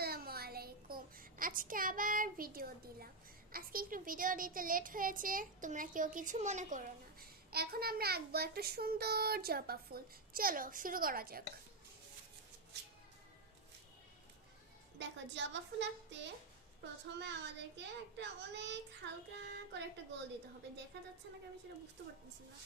আসসালামু আলাইকুম। আজকে আবার ভিডিও দিলাম। আজকে একটু ভিডিও দিতে লেট হয়েছে, তোমরা কেউ কিছু মনে করো না। এখন আমরা আঁকবো একটা সুন্দর জবা ফুল। চলো শুরু করা যাক। দেখো, জবা ফুল আঁকতে প্রথমে আমাদেরকে একটা অনেক হালকা করে একটা গোল দিতে হবে। দেখা যাচ্ছে না, আমি সেটা বুঝতে পারতেছি না।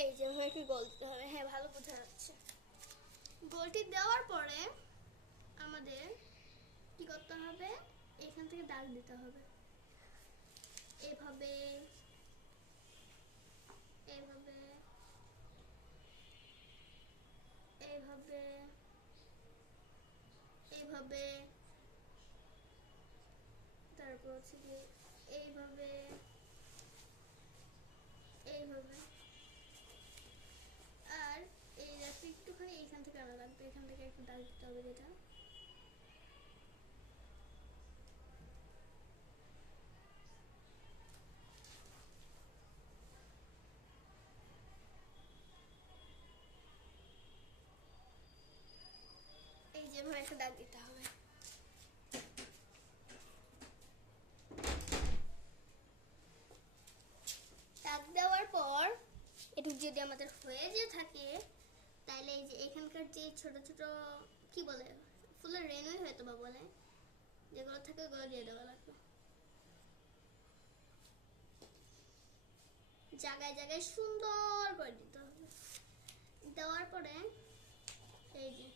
এই যে কি গোল দিতে হবে। হ্যাঁ, ভালো বোঝা যাচ্ছে। গোলটি দেওয়ার পরে আমাদের কি করতে হবে, এখান থেকে দাগ দিতে হবে। এভাবে এভাবে এভাবে এভাবে তারপর হচ্ছে কি এইভাবে এইভাবে। আর এই রাতে একটুখানি এইখান থেকে আনা লাগবে, এখান থেকে একটু দাগ দিতে হবে। যেটা এই যেভাবে একটা দাগ দিতে হবে। দাগ দেওয়ার পর এটুকু যদি আমাদের হয়ে যে থাকে, তাইলে এই যে এখানকার যে ছোট ছোট কি বলে, ফুলের রেণুই হয়তো বা বলে, যেগুলো থাকে ওগুলো দিয়ে দেওয়া লাগবে। জায়গায় জায়গায় সুন্দর করে দিতে হবে। দেওয়ার পরে এই যে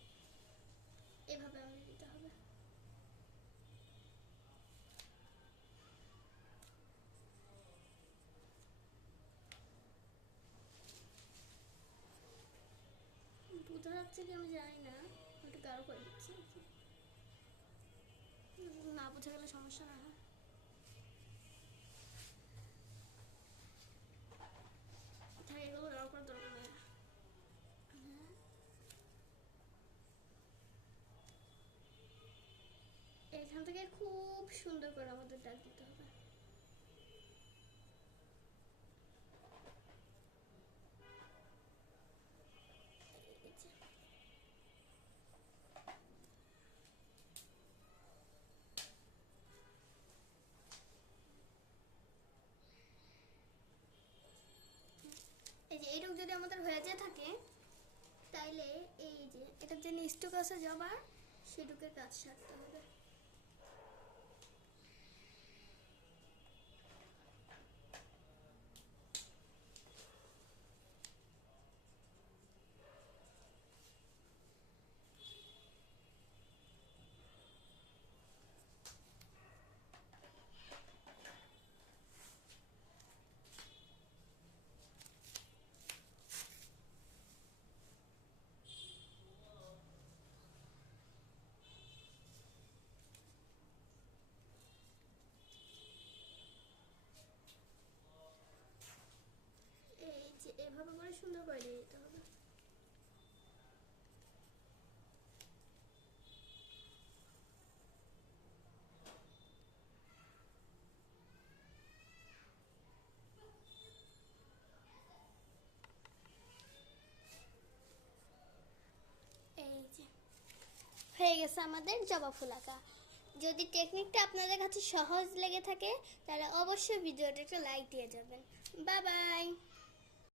এভাবে আমাদের দিতে হবে। বোঝা যাচ্ছে কি আমি জানি না, একটু গাঢ় করে দিচ্ছি। না বোঝা গেলে সমস্যা না হয়। এগুলো গাঢ় করার দরকার নেই। এখান থেকে খুব সুন্দর করে আমাদের দাগ দিতে হবে। এই যে এইটুকু যদি আমাদের হয়ে যায় থাকে, তাইলে এই যে এটার যে নিচটুক আছে জবার, সেটুকের কাজ সারতে হবে। এই যে এভাবে করে সুন্দর করে দিয়ে দিতে হবে। এই যে হয়ে গেছে আমাদের জবা ফুল আঁকা। যদি টেকনিকটা আপনাদের কাছে সহজ লেগে থাকে, তাহলে অবশ্যই ভিডিওটা একটা লাইক দিয়ে যাবেন। Bye bye.